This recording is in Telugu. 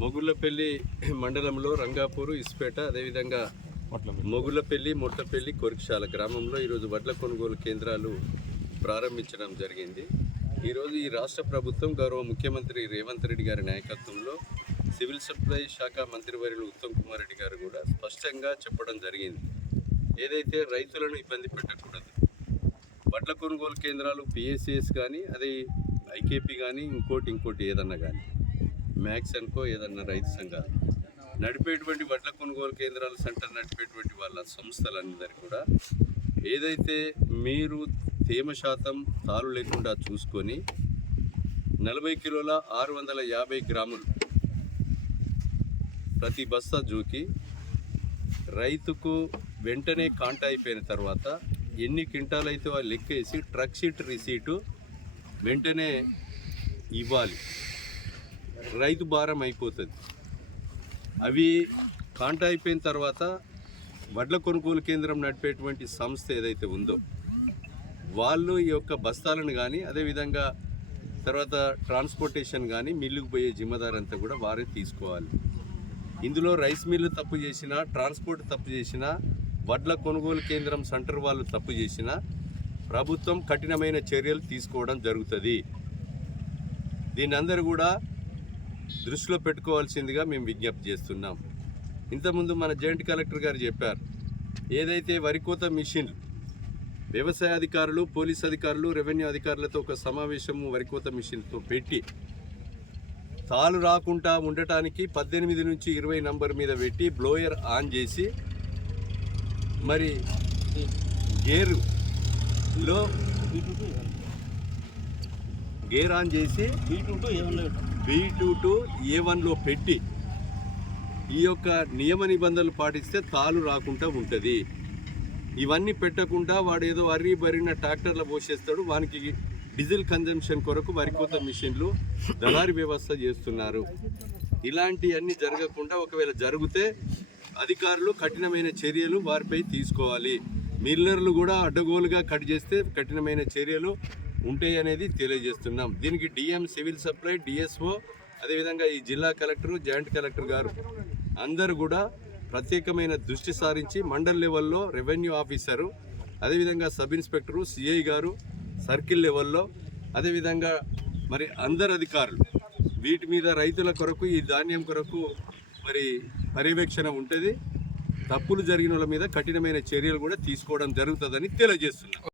మొగుళ్ళపల్లి మండలంలో రంగాపూర్, ఇస్పేట, అదేవిధంగా మొగుళ్ళపల్లి, మొట్టపల్లి, కొరిక్షాల గ్రామంలో ఈరోజు వడ్ల కొనుగోలు కేంద్రాలు ప్రారంభించడం జరిగింది. ఈరోజు ఈ రాష్ట్ర ప్రభుత్వం గౌరవ ముఖ్యమంత్రి రేవంత్ రెడ్డి గారి నాయకత్వంలో సివిల్ సప్లై శాఖ మంత్రివర్యులు ఉత్తమ్ కుమార్ రెడ్డి గారు కూడా స్పష్టంగా చెప్పడం జరిగింది. ఏదైతే రైతులను ఇబ్బంది పెట్టకూడదు, వడ్ల కొనుగోలు కేంద్రాలు పిఎస్సిఎస్ కానీ, అది ఐకేపీ కానీ, ఇంకోటి ఏదన్నా కానీ, మ్యాక్స్ అనుకో ఏదన్నా రైతు సంఘాలు నడిపేటువంటి వడ్ల కొనుగోలు కేంద్రాలు సెంటర్ నడిపేటువంటి వాళ్ళ సంస్థలందరూ కూడా ఏదైతే మీరు తేమ శాతం తాలు లేకుండా చూసుకొని 40 కిలోల 650 గ్రాములు ప్రతి బస్తా జోకి రైతుకు వెంటనే కాంటా అయిపోయిన తర్వాత ఎన్ని క్వింటాలు అయితే వాళ్ళు లెక్కేసి ట్రక్ షీట్ రిసీటు వెంటనే ఇవ్వాలి. రైతు భారం అయిపోతుంది. అవి కాంటా అయిపోయిన తర్వాత వడ్ల కొనుగోలు కేంద్రం నడిపేటువంటి సంస్థ ఏదైతే ఉందో వాళ్ళు ఈ యొక్క బస్తాలను కానీ, అదేవిధంగా తర్వాత ట్రాన్స్పోర్టేషన్ కానీ మిల్లుకు పోయే జిమ్మదారు అంతా కూడా వారే తీసుకోవాలి. ఇందులో రైస్ మిల్లు తప్పు చేసినా, ట్రాన్స్పోర్ట్ తప్పు చేసినా, వడ్ల కొనుగోలు కేంద్రం సెంటర్ వాళ్ళు తప్పు చేసినా ప్రభుత్వం కఠినమైన చర్యలు తీసుకోవడం జరుగుతుంది. దీన్ని అందరూ కూడా దృష్టిలో పెట్టుకోవాల్సిందిగా మేము విజ్ఞప్తి చేస్తున్నాం. ఇంతకుముందు మన జాయింట్ కలెక్టర్ గారు చెప్పారు, ఏదైతే వరికోత మిషన్లు వ్యవసాయ అధికారులు, పోలీస్ అధికారులు, రెవెన్యూ అధికారులతో ఒక సమావేశము వరికోత మిషన్తో పెట్టి తాలు రాకుండా ఉండటానికి 18 నుంచి 20 నంబర్ మీద పెట్టి బ్లోయర్ ఆన్ చేసి మరి గేర్ ఆన్ చేసి B2 A1లో పెట్టి ఈ యొక్క నియమ నిబంధనలు పాటిస్తే తాలు రాకుండా ఉంటుంది. ఇవన్నీ పెట్టకుండా వాడు ఏదో బరిన ట్రాక్టర్లో పోసేస్తాడు. వానికి డీజిల్ కన్జంప్షన్ కొరకు వరికోత మిషన్లు దళారీ వ్యవస్థ చేస్తున్నారు. ఇలాంటివన్నీ జరగకుండా ఒకవేళ జరిగితే అధికారులు కఠినమైన చర్యలు వారిపై తీసుకోవాలి. మిల్లర్లు కూడా అడ్డగోలుగా కట్ చేస్తే కఠినమైన చర్యలు ఉంటాయి అనేది తెలియజేస్తున్నాం. దీనికి డిఎం సివిల్ సప్లై, డిఎస్ఓ, అదేవిధంగా ఈ జిల్లా కలెక్టరు, జాయింట్ కలెక్టర్ గారు అందరూ కూడా ప్రత్యేకమైన దృష్టి సారించి మండల్ లెవెల్లో రెవెన్యూ ఆఫీసరు, అదేవిధంగా సబ్ ఇన్స్పెక్టరు, సిఐ గారు సర్కిల్ లెవెల్లో, అదేవిధంగా మరి అందరు అధికారులు వీటి మీద రైతుల కొరకు, ఈ ధాన్యం కొరకు మరి పర్యవేక్షణ ఉంటుంది. తప్పులు జరిగిన వాళ్ళ మీద కఠినమైన చర్యలు కూడా తీసుకోవడం జరుగుతుందని తెలియజేస్తున్నాం.